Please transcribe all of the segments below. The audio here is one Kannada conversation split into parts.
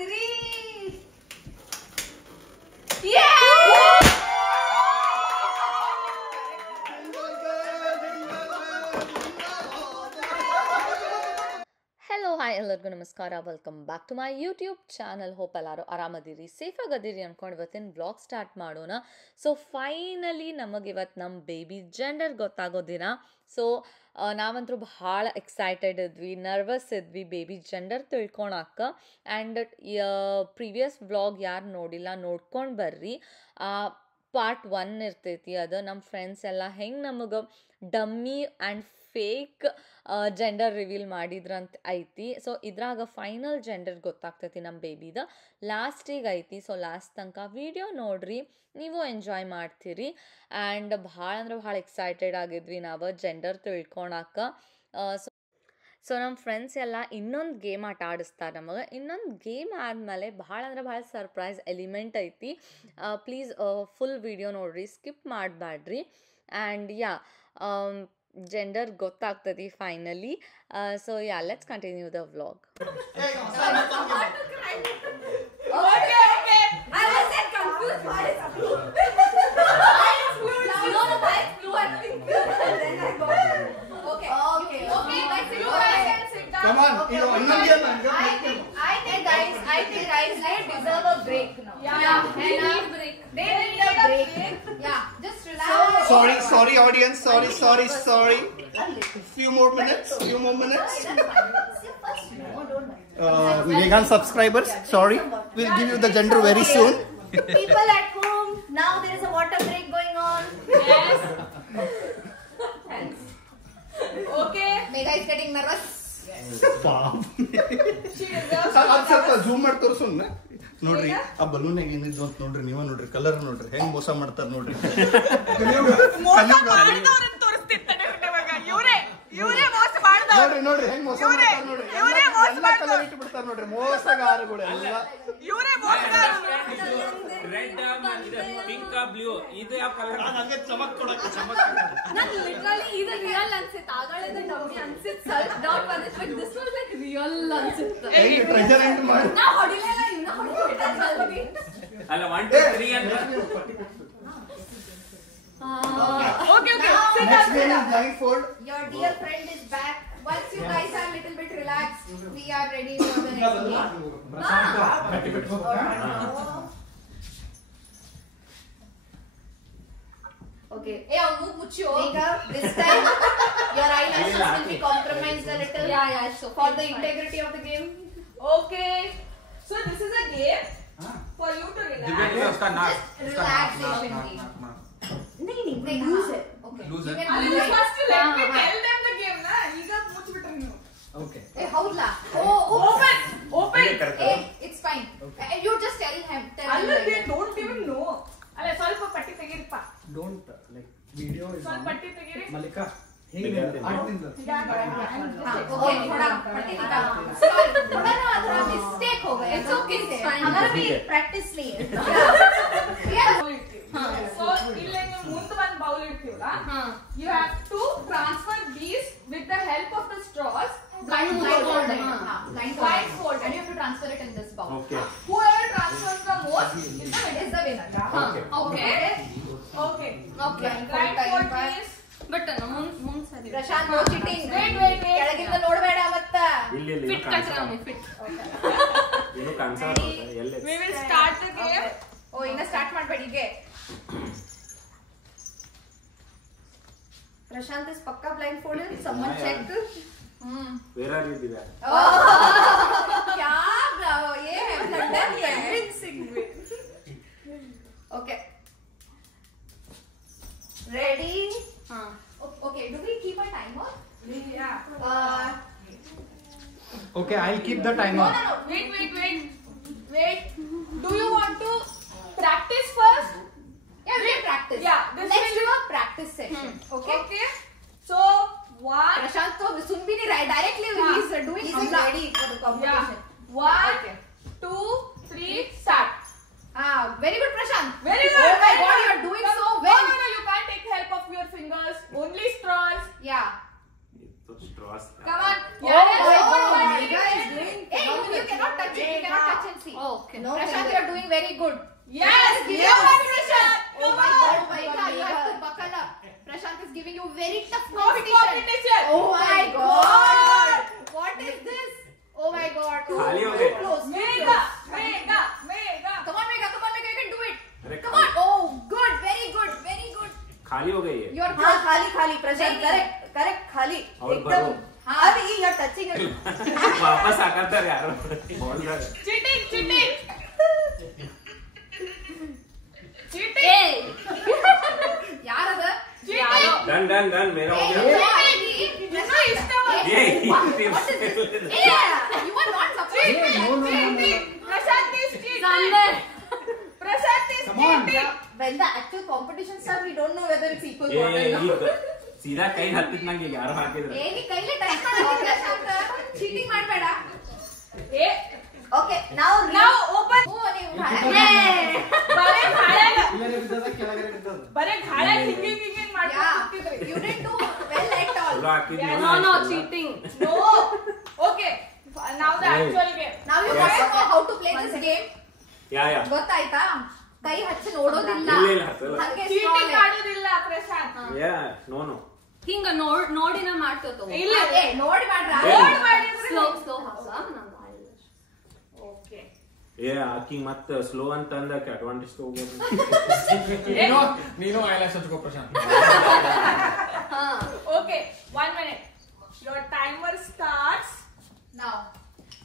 3. Yeah! Hello, hi, ಎಲ್ಲರಿಗೂ ನಮಸ್ಕಾರ. Welcome back to my YouTube channel. Hope ಎಲ್ಲರೂ ಆರಾಮದಿರಿ, ಸೇಫಾಗಿ ಅದಿರಿ ಅಂದ್ಕೊಂಡು ಇವತ್ತಿನ ಬ್ಲಾಗ್ ಸ್ಟಾರ್ಟ್ ಮಾಡೋಣ. ಸೊ ಫೈನಲಿ ನಮಗೆ ಇವತ್ತು ನಮ್ಮ ಬೇಬಿ ಜೆಂಡರ್ ಗೊತ್ತಾಗೋದಿನ. ಸೊ ನಾವಂತರೂ ಭಾಳ ಎಕ್ಸೈಟೆಡ್ ಇದ್ವಿ, ನರ್ವಸ್ ಇದ್ವಿ ಬೇಬಿ ಜೆಂಡರ್ ತಿಳ್ಕೊಳಕ್ಕೆ. ಆ್ಯಂಡ್ ಪ್ರೀವಿಯಸ್ ವ್ಲಾಗ್ ಯಾರು ನೋಡಿಲ್ಲ ನೋಡ್ಕೊಂಡು ಬರ್ರಿ. ಪಾರ್ಟ್ 1 ಇರ್ತೈತಿ. ಅದು ನಮ್ಮ ಫ್ರೆಂಡ್ಸ್ ಎಲ್ಲ ಹೆಂಗೆ ನಮಗೆ dummy and fake gender reveal ಮಾಡಿದ್ರಂತ ಐತಿ. ಸೊ ಇದ್ರಾಗ ಫೈನಲ್ ಜೆಂಡರ್ ಗೊತ್ತಾಗ್ತೈತಿ ನಮ್ಮ ಬೇಬಿದ ಲಾಸ್ಟಿಗೆ ಐತಿ. ಸೊ ಲಾಸ್ಟ್ ತನಕ ವಿಡಿಯೋ ನೋಡ್ರಿ, ನೀವು ಎಂಜಾಯ್ ಮಾಡ್ತೀರಿ. ಆ್ಯಂಡ್ ಭಾಳ ಅಂದ್ರೆ ಭಾಳ ಎಕ್ಸೈಟೆಡ್ ಆಗಿದ್ವಿ ನಾವು ಜೆಂಡರ್ ತಿಳ್ಕೊಳಕ್ಕೆ. ಸೊ ನಮ್ಮ ಫ್ರೆಂಡ್ಸ್ ಎಲ್ಲ ಇನ್ನೊಂದು ಗೇಮ್ ಆಟ ಆಡಿಸ್ತಾರೆ ನಮಗೆ. ಇನ್ನೊಂದು ಗೇಮ್ ಆದಮೇಲೆ ಭಾಳ ಅಂದ್ರೆ ಭಾಳ ಸರ್ಪ್ರೈಸ್ ಎಲಿಮೆಂಟ್ ಐತಿ. ಪ್ಲೀಸ್ ಫುಲ್ ವಿಡಿಯೋ ನೋಡ್ರಿ, ಸ್ಕಿಪ್ ಮಾಡಬೇಡ್ರಿ. ಆ್ಯಂಡ್ ಜೆಂಡರ್ ಗೊತ್ತಾಗ್ತದೆ finally. So let's continue the vlog. Come on, you know, I think guys, they deserve a break now. Yeah, they need break. They need a break. Yeah, just relax. Sorry, audience. Sorry. Few more minutes. Vegan subscribers, sorry. We'll give you the gender very soon. People at home, now there is a water break going on. Yes. Thanks. Okay. Mega is getting nervous. ಸ್ವಲ್ಪ ಜೂಮ್ ಮಾಡಿ ತೋರಿಸು ನೋಡ್ರಿ. ಆ ಬಲೂನ್ ಏನಿದ್ದು ಅಂತ ನೋಡ್ರಿ, ನೀವ ನೋಡ್ರಿ, ಕಲರ್ ನೋಡ್ರಿ, ಹೆಂಗ್ ಮೋಸ ಮಾಡ್ತಾರ ನೋಡ್ರಿ. ನೋಡ್ರಿ ಹೆಂಗ್ ಮೋಸ ಮಾಡ್ತಾರ ನೋಡ್ರಿ. ಎಲ್ಲ ಕಲರ್ ಇಟ್ಟು ಬಿಡ್ತಾರ ನೋಡ್ರಿ, ಮೋಸಗಾರಗಳು ಎಲ್ಲ. ಪಿಂಕ್ ಬ್ಲೂ ಇದು ಯಾವ ಕಲರ್? ನನಗೆ ಚಮಕ್ ಕೊಡಕ್ಕೆ ನಾನು ಲಿಟರಲಿ ಇದು ರಿಯಲ್ ಅನ್ಸಿತ್ತು. ಆಗಳದ ಡಮ್ಮಿ ಅನ್ಸಿತ್ತು ಸರ್, ಡೌಟ್ ಬಂದಿತ್ತು. But this was like real ಅನ್ಸಿತ್ತು. ಟ್ರೆಜರ್ ಹ್ಯಾಂಡ್ ಮಾಡಿ ನಾ ಹೊಡಿಲಿಲ್ಲ, ಇನ್ನು ಹೊಡಿಬಿಟ್ಟ ಜಲ್ದಿ. ಅಲ್ಲ 1 2 3 ಅಂತ. Okay. Next game is blindfold. Your dear friend is back. Once you guys are a little bit relaxed, we are ready for the next game. Okay. Hey, move mucho. Mega, this time your eyelashes will be compromised a little. Yeah, so For the integrity of the game. Okay. So this is a game for you to relax. Just relaxation game. नहीं, lose it. Okay. Lose it. You can I do just it. first let me tell them the game na. ಈಗ ಮುಚ್ಚಿಬಿಟ್ರೆ ನೀವು. Okay. Hey, howla? Open. Hey, It's fine. You just tell him. ಅಲ್ಲ, they don't even know. ಅಲ್ಲ, ಸ್ವಲ್ಪ ಪಟ್ಟಿ ತೆಗೀರಿಪ್ಪ. Don't like video is ಸ್ವಲ್ಪ on. ಪಟ್ಟಿ ತೆಗೀರಿ. Malika, ಹೇಗೆ ಆಡ್ತಿದ್ದ? Okay, थोड़ा पट्टी निकाल. Sorry, थोड़ा ना mistake हो गया. It's okay. हमारा भी practice नहीं है. So, ಇಲ್ಲಿ ನೀವು ಮುಂದೆ ಒಂದು bowl ಇಡ್ತೀವಲ್ಲ, you have to transfer these with the help of the straws. Blindfold. Blindfold. And you have to transfer it in this bowl. Okay. Whoever transfers the most is the winner. Okay. Blindfold please. But ಮುಂದೆ ಸರಿ Prashant, no cheating. Wait. ಕೆಳಗಿಂದ ನೋಡಬೇಡ ಮತ್ತ. ಇಲ್ಲಿ ಫಿಟ್ ಕಟ್ರಾಮಿ ಫಿಟ್. ಏನು ಕಾನ್ಸರ್ ಎಲ್ಲ. We will start the game. ಓ, ಇನ್ನ ಸ್ಟಾರ್ಟ್ ಮಾಡಬೇಡಿ ಹೀಗೆ. Prashant is ಪಕ್ಕಾ blindfolded. Someone check. Where are you there? क्या bravo, ये है London है. Okay. Ready? Okay, do we keep a timer? Yeah. Okay, I'll keep the No. timer. Wait. Do you want to practice first? Yeah, we'll practice. Yeah, this Let's will- do a practice session. Okay? So, 1. Prashant तो सुन भी नहीं रहा है. Directly he is doing. He is ready for the competition. 1, Okay. 2, 3, start. Very good, Prashant. Very good. Oh my very God, good. you are doing No, so well. No, you can't take help of your fingers. Only straws. Yeah. Straws. Come on. Oh my God, you guys doing. Hey, you cannot touch it. You cannot touch and see. see. Okay. No, Prashant, you are doing very good. Yes, give one, Prashant. Oh my God, Megha, you have to buckle up. Prashant is giving you very tough competition. Oh my God. What is this? Oh my God. खाली हो Too गए. close. Megha. Come on, Megha, you can do it. Come on. Oh, good, very good. खाली हो गई है. You are हाँ खाली प्रशांत करेक्ट खाली और एकदम भरो. हाँ अभी you are touching it. वापस आकर तर यार बोल रहा है. Cheating. ಯಾರದ डन मेरा हो गया. ये You are not supposed No. Prashant is cheating. Sander. Prashant is Come on. cheating. When the actual competition starts, we don't know whether it's equal ये or not. सीधा कई हत्तित ನಂಗೆ ಯಾರು ಹಾಕಿದ್ರು. ಏನಿ ಕೈಲಿ ಟೈಪ್ ಮಾಡಿ ಚೀಟಿಂಗ್ ಮಾಡಬೇಡ Okay, now open. ಓ ನೀವು ಬರೇ ಘಾಳೆ ಇಲ್ಲೇ ಬಿದ್ದದ ಕೆಳಗಡೆ ಬಿದ್ದದ. ಬರೇ ಘಾಳೆ ಹಿಂಗಿಂಗ್ ಮಾಡ್ತಿದ್ರಿ. You didn't do well at all. ಚಲೋ ಹಾಕಿದ್ನಿ. No, cheating. No. Okay. Now the actual game. Now you guys know how to play this game. ಯಾ ಗೊತ್ತಾಯ್ತಾ ಕೈ ಹಚ್ಚಿ ನೋಡೋದಿಲ್ಲ ಇಲ್ಲ ಹತ್ತಲ್ಲ. ಹಂಗೆ ಚೀಟಿಂಗ್ ಮಾಡೋದಿಲ್ಲ ಪ್ರಶಾಂತ್. ಯಾ ನೋ ಹಿಂಗ ನೋಡಿ ನಾ ಮಾಡ್ತೇವೆ ಇಲ್ಲ ನೋಡಿ ಮಾಡ್ರ ನೋಡಿ ಮಾಡಿದ್ರೆ ಸ್ಲೋ ಹಾಸ ಓಕೆ. ಏ ಆಕಿ ಮತ್ತೆ ಸ್ಲೋ ಅಂತ ಅಂದಕ್ಕೆ ಅಡ್ವಾಂಟೇಜ್ ತಗೋಬಹುದು. ನೀನು ಐಲಾಶ್ ಹಚ್ಕೋ Prashant. Okay, 1 minute. Your timer starts now.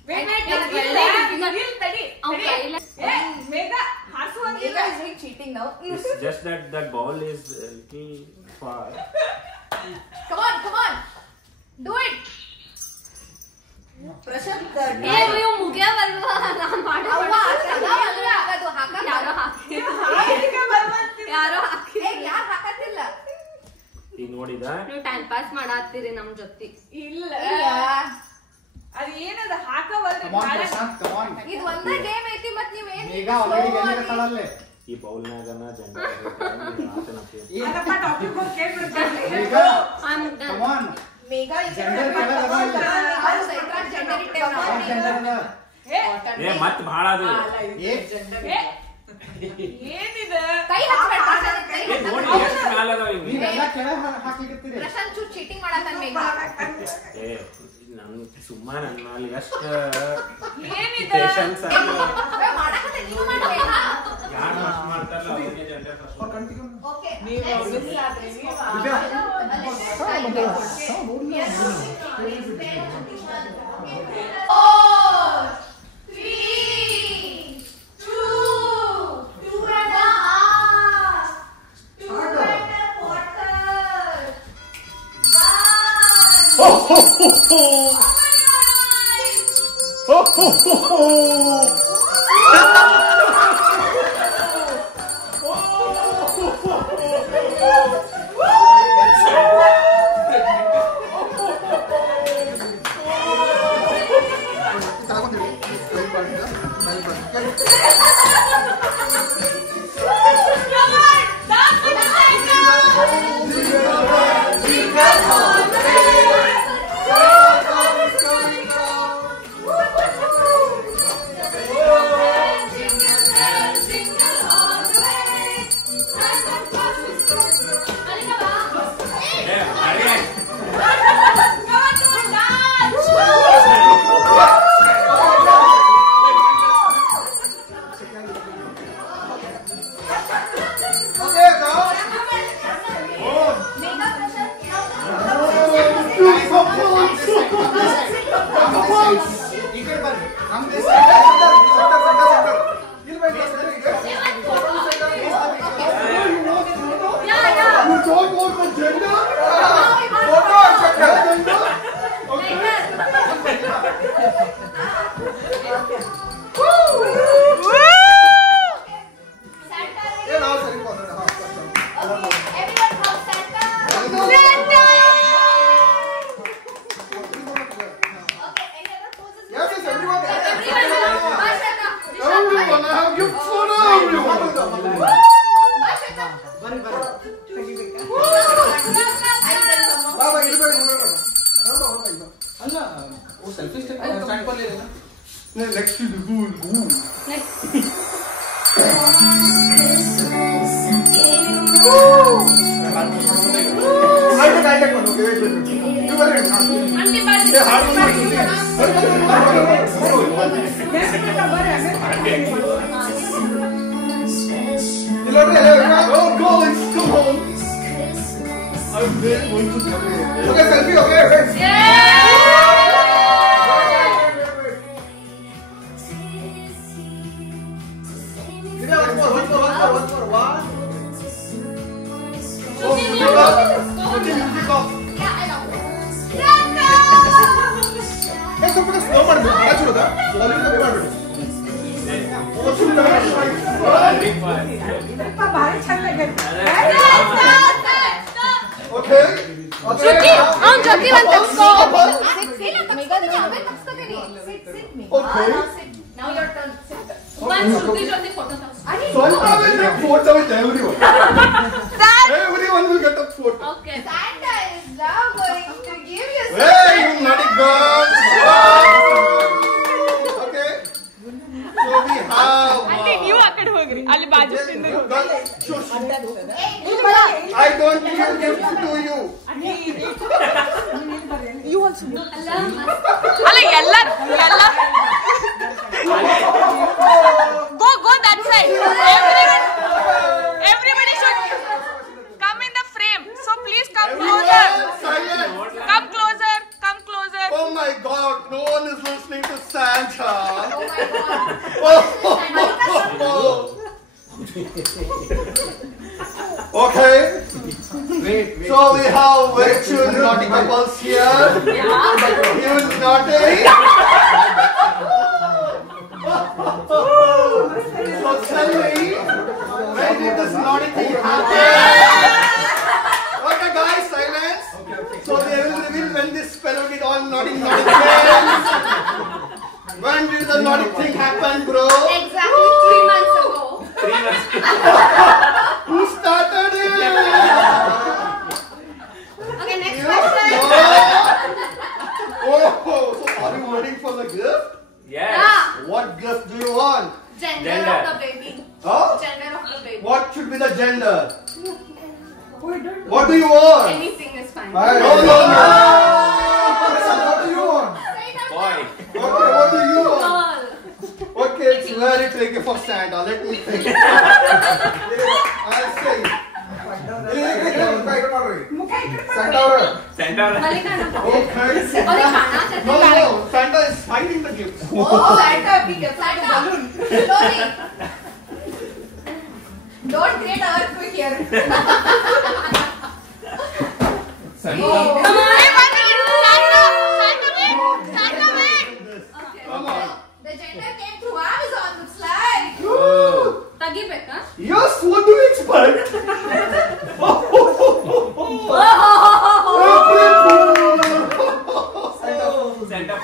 Wait, It's very difficult. Tadi. Okay. Hey, Megha, ಹಾಸುವಂಗಿಲ್ಲ. Megha is doing cheating now. It's just that ball is little far. Come on. Do it. Prashant ಏ ನೀವು ಮುಗಿಯವಲ್ವಾ ನಾನು ಮಾಡಿ ಅವ್ವ ಅದು ಹಾಕ ಯಾರೋ ಹಾಕಿ ಹಾಗೆ ಬರ್ಬಂತಿಲ್ಲ. ಯಾರು ಹಾಕಿ ಯಾರು ಹಾಕತ್ತಿಲ್ಲ ಈಗ ನೋಡಿದ ನೀವು ಟೈಮ್ ಪಾಸ್ ಮಾಡಾತ್ತೀರಿ ನಮ್ ಜೊತೆ ಇಲ್ಲ ಇಲ್ಲ ಅದು ಏನದ ಹಾಕವಲ್ರಿ Come on Prashant, come on. ಇದು ಒಂದೇ ಗೇಮ್ ಐತಿ ಮತ್ ನೀವ್ ಏನ್ ಈಗ already ಗೆಲ್ಲಿರತ್ತಾಳಲ್ಲೇ. ಈ ಬೌಲ್ನಾಗನ ಜನ ಅದಪ್ಪ ಟಾಪಿಕ್ ಹೋಗಿ ಕೇಳ್ಬಿಡ್ತಾರೆ. ಈಗ I'm come done. on. Megha is Gender ಕೆಳಗದ ಇಲ್ಲ. ಜೆಂಡರ್ ಇಟ್ಟೇವ್ ನಾವು Gender ಅದ. ಏ ಮತ್ ಬಹಳ ಅದು ಏ ಏನಿದೆ ಕೈ ಹಚ್ಬೇಡ ಕೈ ಏ ನೋಡಿ ಎಷ್ಟು ಮ್ಯಾಲ ಅದಾವ ಇವು. ನೀವೆಲ್ಲ ಕೆಳಗೆ ಹಾಕಿರ್ತೀರಿ. ಪ್ರಶಾಂತ್ ಚೂರ್ ಚೀಟಿಂಗ್ ಮಾಡತ್ತಾನ ಮೇಘ ಏ ನನ್ ಸುಮ್ಮನೆ ನನ್ನ ಮೇಲೆ ಎಷ್ಟು ಏನಿದೆ ಪೇಷನ್ಸ್ ಮಾಡಕತ್ತೆ ನೀವು ಮಾಡ್ಬೇಕ ಯಾರು ಮಾಡ್ತಾರಲ್ಲ ಅವ್ರಿಗೆ gender first okay next Next to the goal. I take one. Okay, wait. You were in. Say hard one. Oh, go, let's come home. I'm very going to selfie. Okay, selfie, okay? Okay. Jyoti one ತಗ್ಸ್ಕೋ. Okay. Now your turn. One Shruti Jyoti photo. Santa will take photo with everyone. Everyone will get a photo. Okay. Santa is now going to give you Hey, you naughty girls! Okay. So we have. ನೀವು ಆ ಕಡೆ ಹೋಗ್ರಿ ಅಲ್ಲಿ ಬಾಜು Shush. I don't give gift to you. ಅಲ್ಲ ಎಲ್ಲ go that side. Everybody should come in the frame. So please come closer. Silence. Come closer. Come closer. Oh my God! No one is listening to Santa. Oh my God. Okay. So we have very two naughty couples here. You naughty. So tell me, when did this naughty thing happen? Okay, guys, silence. So they will reveal when this fellow did all naughty things. When did the naughty thing happen, bro? Exactly 3 months ago. Who started it? Okay, next You? question. Oh, so are you waiting for the gift? Yes. What gift do you want? Gender of the baby. Huh? Gender of the baby. What should be the gender? What do you want? Anything is fine. No. What do you want? Boy. Okay, what do you want? Okay, it's very tricky for Santa. Let me think. I'll say. Santa. Okay. No. Santa is hiding the gift. Oh, Santa, be careful. Santa, slowly. Don't create an earthquake here. Santa. Oh. Come on. Santa, wait. Okay. Come on. The gender came through Amazon. Looks like. ತೆಗಿಬೇಕಾ? Yes, what do you expect? Santa.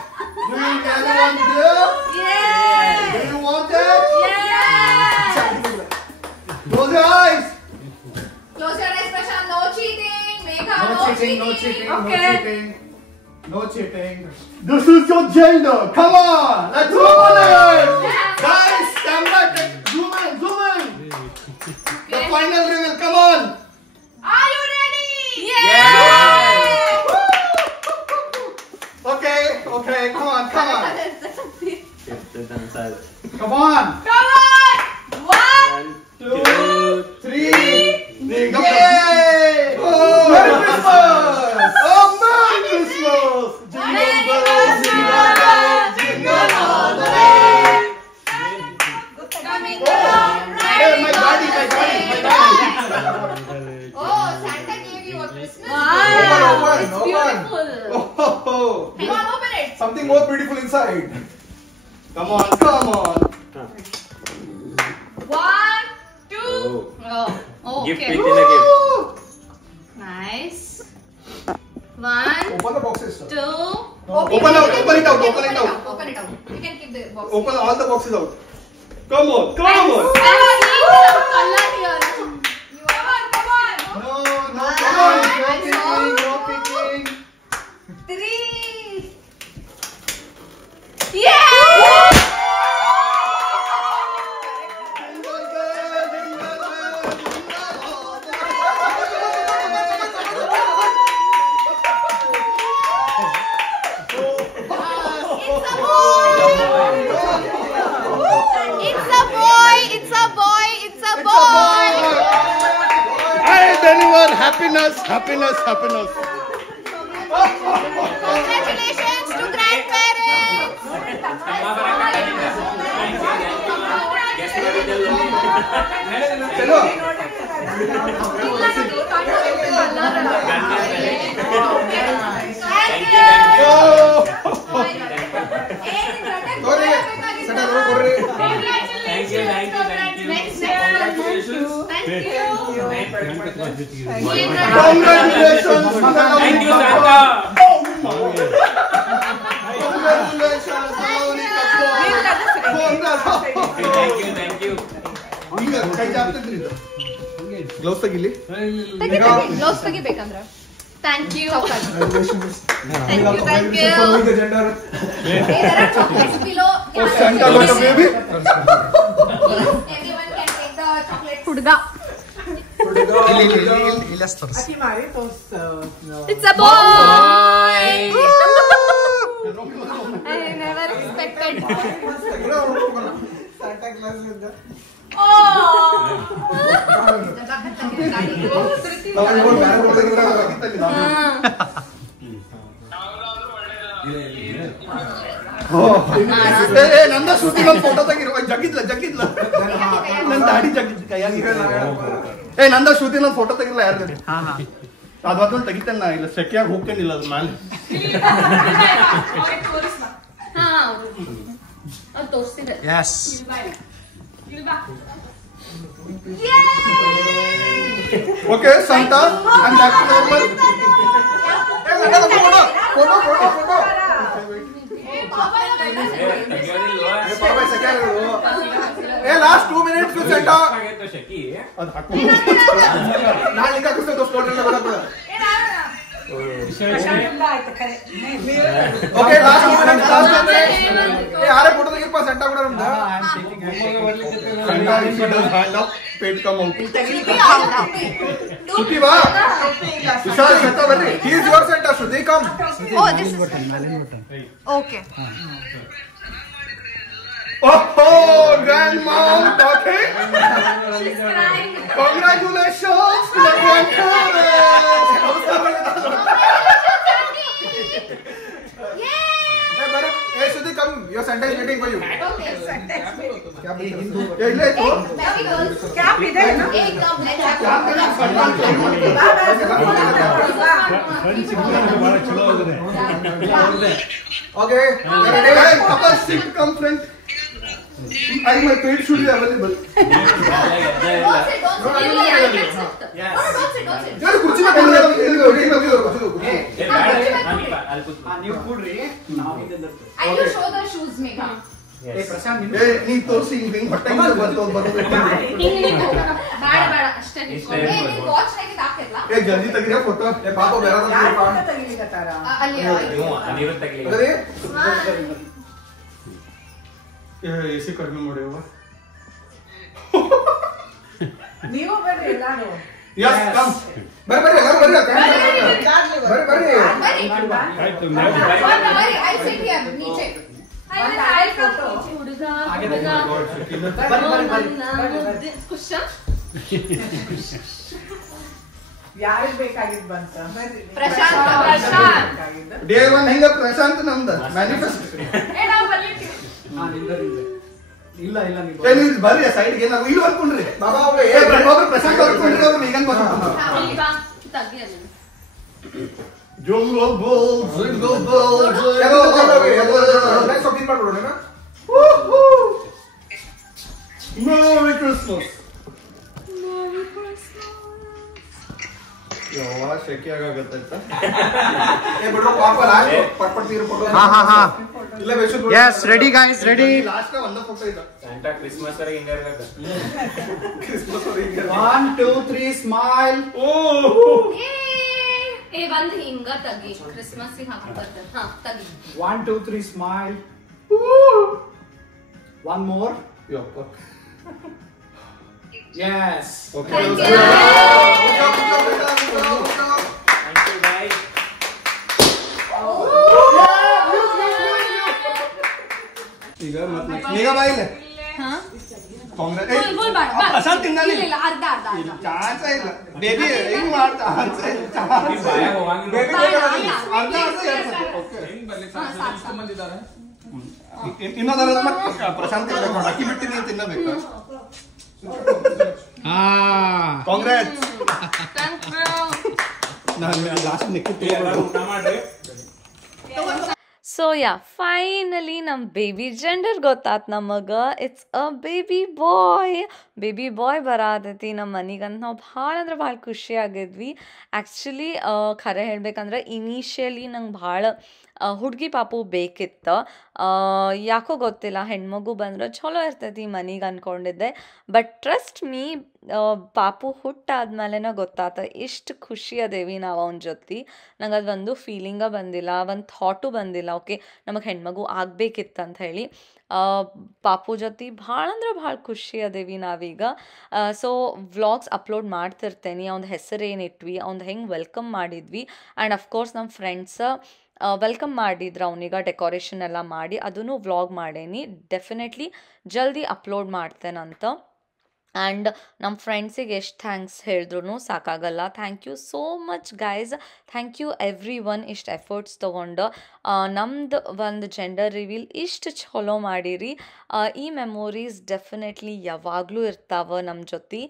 Do you really want this? Yeah. Do you want it? Yeah. Close your eyes. Close your eyes, Prashant. No cheating. Megha, No cheating. Okay. No cheating. This is your gender. Come on, let's open it. Guys, camera, zoom in. The final reveal. Come on. Are you ready? Okay. Come on. Come on. Come on. 1, 2, 3. Yay! Oh, Merry Christmas! Oh, Merry Christmas! Jingle bells, jingle all the way. coming Oh, along. hey, my body. Oh, Santa gave you a Christmas. Open. It's beautiful. Oh, Come on, open it. Something more beautiful inside. come on. 1, 2. Oh. Oh, Gift okay. within a gift. Nice. 1, Open the boxes. 2. Open it out. Open it out. You can keep the box. Open all the boxes out. Come on. I need some color here. You are. Come on. No, come on. No picking. 3. Yeah! happiness, happiness, happiness. Congratulations to grandparents. चलो ಗ್ಲೌಸ್ ತೆಗಿಲಿ ಗ್ಲೌಸ್ ತೆಗಿಬೇಕಂದ್ರ thank you chocolates below. Santa got a baby. Everyone can take the chocolates. Hudga. It's a boy. I never expected. Nanda shooting ಒಂದು ಫೋಟೋ ತೆಗಿರೋ ಜಗ್ಗಿದ್ಲ ನನ್ನ ದಾಡಿ ಜಗ್ಗಿದ್ ಕೈಯಾಗಿರ ನಂದ ಶೂಟಿಂಗ್ ಒಂದು ಫೋಟೋ ತೆಗಿಲ್ಲ ಯಾರು ಅದ್ ಅದೊಂದು ತೆಗಿತೇನೆ ನಾ ಇಲ್ಲ ಸೆಕೆಯಾಗಿ ಹೋಗ್ತೇನಿಲ್ಲ ಅದ್ರ ಮೇಲೆ ತೋರಿಸ್ತಿದೆ ಓಕೆ ಸಂತ I'm back to normal. Photo last 2 minutes में सेंटा नाल लिखा कुछ तो स्टोर करना पड़ता ओके लास्ट 2 minutes ए यार फोटो देखिए पास सेंटा ಕೂಡ ನಮ್ದು सेंटा इज हैंड अप पेट का माउंट सुटी बा विशाल सेंटा ಬರ್ರಿ he is your Santa Shruti come Oh, this is okay. Oh, grandmom talking. She's crying. Congratulations to the grandparents. Yay! Hey, Shruti, come. Your Santa is waiting for you. Okay. क्या इल्ले तो Cap ಇದೆ ना? एकदम let's Okay. Hey, couple sit, come friend. I my paid should be available. यार कुर्सी में बैठ ನೀವು ಕೂಡ್ರಿ I will show the shoes, Megha. ए नी तो सिंग ಹೊಟ್ಟೆ ಬಂತು ಬೇಡ ಅಷ್ಟೇ ನೀನು ವಾಚ್ ನಾಗಿ ಹಾಕಿರಲ್ಲ ए जल्दी ತೆಗಿರ ಫೋಟೋ ए ಪಾಪ ಬೇರೆ ಅಲ್ಲಿ ನೀರು ತಗಲಿ अरे ಎಸಿ ಕಡಿಮೆ ಮಾಡಿವ ನೀವು ಬರ್ರಿ ಎಲ್ಲಾರು ಯಸ್ ಕಮ್ ಬರ್ರಿ I sit here नीचे ಯಾರಿಗೆ ಬೇಕಾಗಿದ್ದು ಬಂತ ಪ್ರಶಾಂತ್ ಡೇ 1 ಹೆಂಗ ಪ್ರಶಾಂತ್ ನಮ್ದ ಮ್ಯಾನಿಫೆಸ್ಟ್ ಇಲ್ಲ ನೀವು ಬರ್ರಿ ಸೈಡ್ ಗೆ ನಾವು ಇಲ್ಲಿ ಅನ್ಕೊಂಡ್ರಿ ಬಾಬಾ ಅವ್ರು ಪ್ರಶಾಂತ್ ಅವ್ರು ಕೊಂಡ್ರಿ ಅವ್ರು ಈಗ Jungle balls, jingle balls, let's talk about it na Merry Christmas. ಯಾವ ಶೆಕೆ ಆಗತ್ತೆ ए बड़ो पाप लाल पटपट तीर फोटो हां ಇಲ್ಲ ಬೇಷು yes ready guys ready last ಒಂದ ಫೋಟೋ ಇದೆ ಸಂತಾ ಕ್ರಿಸ್ಮಸ್ ವರೆಗೆ ಹಿಂಗ ಇರಬೇಕು ಕ್ರಿಸ್ಮಸ್ ವರೆಗೆ 1 2 3 ಸ್ಮೈಲ್ ಏ ಒಂದು ಹಿಂಗ ತಗಿ ಕ್ರಿಸ್ಮಸ್ ಗೆ ಹಾಕ್ತಾರೆ ಹಾ ತಗಿ 1 2 3 smile one more ಯಪ್ಪ yes okay Thank you. Thank you guys ಈಗ ಮತ್ತೆ ಈಗ ಬಾಯಿಲೆ ಪ್ರಶಾಂತ್ ತಿನ್ನಲಿ ಇಲ್ಲ ಅರ್ಧ ಅರ್ಧ ಅರ್ಧ ಚಾನ್ಸ ಇಲ್ಲ ಬೇಬಿ ಹಿಂಗ್ ಮಾಡ್ತಾ ಚಾನ್ಸ ಇಲ್ಲ ಅರ್ಧ ಇನ್ನೊಂದರ ಪ್ರಶಾಂತ್ ತಿನ್ಬೇಕು ನೋಡಿ ಅಕ್ಕಿ ಬಿಟ್ಟು ನೀನು ತಿನ್ನಬೇಕು ಕಾಂಗ್ರೆಸ್ ನಾನು ಲಾಸ್ಟ್ ನೆಕ್ಕಿತ್ತು ಸೊ ಯಾ ಫೈನಲಿ ನಮ್ಮ ಬೇಬಿ ಜೆಂಡರ್ ಗೊತ್ತಾತ್ ನಮಗೆ. ಇಟ್ಸ್ ಅ ಬೇಬಿ ಬಾಯ್ ಬರತೈತಿ ನಮ್ಮ ಮನೆಗಂತ ನಾವು ಭಾಳ ಅಂದ್ರೆ ಭಾಳ ಖುಷಿ ಆಗಿದ್ವಿ. ಆ್ಯಕ್ಚುಲಿ ಖರೆ ಹೇಳ್ಬೇಕಂದ್ರೆ ಇನಿಷಿಯಲಿ ನಂಗೆ ಭಾಳ ಹುಡುಗಿ ಪಾಪು ಬೇಕಿತ್ತು. ಯಾಕೋ ಗೊತ್ತಿಲ್ಲ, ಹೆಣ್ಮಗು ಬಂದ್ರೆ ಚಲೋ ಇರ್ತೈತಿ ಮನೆಗೆ ಅಂದ್ಕೊಂಡಿದ್ದೆ. ಬಟ್ ಟ್ರಸ್ಟ್ ಮೀ, ಪಾಪು ಹುಟ್ಟಾದ್ಮೇಲೆ ಗೊತ್ತಾತ ಎಷ್ಟು ಖುಷಿ ಅದೇವಿ ನಾವು ಅವನ ಜೊತೆ. ನಂಗೆ ಅದೊಂದು ಫೀಲಿಂಗ ಬಂದಿಲ್ಲ, ಒಂದು ಥಾಟು ಬಂದಿಲ್ಲ ಓಕೆ ನಮಗೆ ಹೆಣ್ಮಗು ಆಗಬೇಕಿತ್ತು ಅಂತ ಹೇಳಿ. ಪಾಪು ಜೊತೆ ಭಾಳ ಅಂದ್ರೆ ಭಾಳ ಖುಷಿ ಅದೇವಿ ನಾವೀಗ. ಸೊ ವ್ಲಾಗ್ಸ್ ಅಪ್ಲೋಡ್ ಮಾಡ್ತಿರ್ತೇನೆ. ಅವ್ನ ಹೆಸರು ಏನಿಟ್ವಿ, ಅವ್ನು ಹೆಂಗೆ ವೆಲ್ಕಮ್ ಮಾಡಿದ್ವಿ, ಆ್ಯಂಡ್ ಅಫ್ಕೋರ್ಸ್ ನಮ್ಮ ಫ್ರೆಂಡ್ಸ್ ವೆಲ್ಕಮ್ ಮಾಡಿದ್ರು ಅವನಿಗೆ, ಡೆಕೋರೇಷನ್ ಎಲ್ಲ ಮಾಡಿ ಅದನ್ನು ವ್ಲಾಗ್ ಮಾಡೇನಿ. ಡೆಫಿನೆಟ್ಲಿ ಜಲ್ದಿ ಅಪ್ಲೋಡ್ ಮಾಡ್ತೇನಂತ. ಆ್ಯಂಡ್ ನಮ್ಮ ಫ್ರೆಂಡ್ಸಿಗೆ ಎಷ್ಟು ಥ್ಯಾಂಕ್ಸ್ ಹೇಳಿದ್ರು ಸಾಕಾಗಲ್ಲ. Thank you so much guys, thank you everyone. ಇಷ್ಟು ಎಫರ್ಟ್ಸ್ ತೊಗೊಂಡು ನಮ್ದು ಒಂದು ಜೆಂಡರ್ ರಿವೀಲ್ ಇಷ್ಟು ಚಲೋ ಮಾಡಿರಿ. ಈ ಮೆಮೊರೀಸ್ ಡೆಫಿನೆಟ್ಲಿ ಯಾವಾಗಲೂ ಇರ್ತಾವೆ ನಮ್ಮ ಜೊತೆ.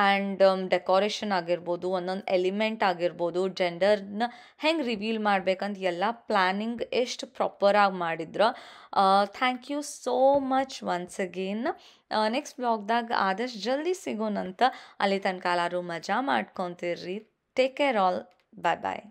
ಆ್ಯಂಡ್ ಡೆಕೋರೇಷನ್ ಆಗಿರ್ಬೋದು, ಒಂದೊಂದು ಎಲಿಮೆಂಟ್ ಆಗಿರ್ಬೋದು, ಜೆಂಡರ್ನ ಹೆಂಗೆ ರಿವೀಲ್ ಮಾಡ್ಬೇಕಂತ ಎಲ್ಲ ಪ್ಲ್ಯಾನಿಂಗ್ ಎಷ್ಟು ಪ್ರಾಪರಾಗಿ ಮಾಡಿದ್ರು. Thank you so much once again. Next ಬ್ಲಾಗ್ದಾಗ ಆದಷ್ಟು ಜಲ್ದಿ ಸಿಗೋಣಂತ. ಅಲ್ಲಿ ತನಕ ಎಲ್ಲರೂ ಮಜಾ ಮಾಡ್ಕೊತಿರ್ರಿ. Take care all. ಬಾಯ್ ಬಾಯ್.